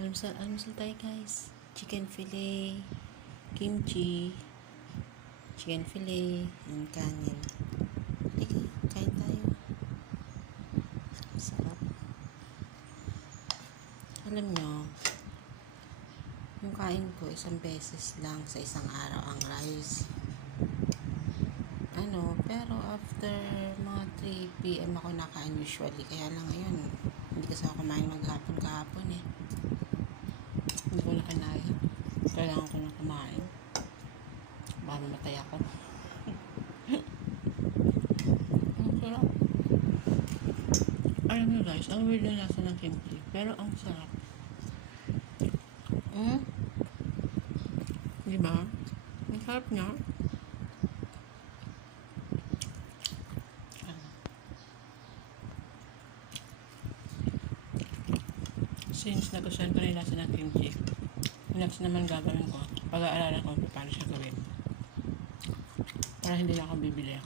Almusal tayo guys. Chicken fillet, kimchi, chicken fillet, and kanin. Sige, kain tayo. Sarap. Alam nyo, yung kain ko isang beses lang sa isang araw ang rice. Pero after mga 3 p.m. ako nakain usually. Kaya lang ngayon, hindi kasi ako kumain maghapon kahapon eh. Hindi ko na kinaya. Kailangan ko na kumain. Baka mamatay ako. Ang sarap. Alam nyo guys, ang weird na lasa ng kimchi. Pero ang sarap. Diba? Ang sarap niya. Since nagustuhan ko na yung lasa ng kimchi, next naman gagawin ko, pag-aaralan ko paano siya gawin. Para hindi na ako bibili.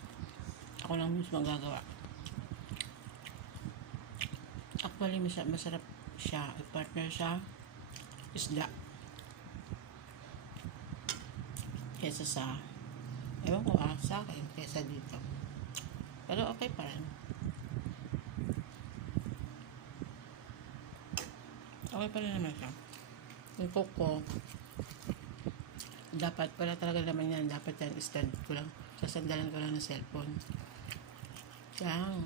Ako lang mismo gagawa. Actually, masarap siya. I-partner sa isda. Kesa sa, ewan ko sa akin, kesa dito. Pero okay pa rin. Okay pa rin naman siya. Yung cook ko, dapat, wala talaga naman yan. Dapat yan, stand ko lang. Sasandalan ko lang ng cellphone. Kaya,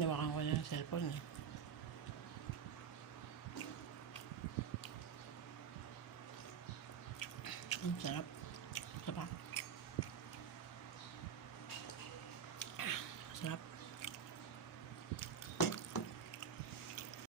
nawakan ko lang ng cellphone eh. Ang sarap.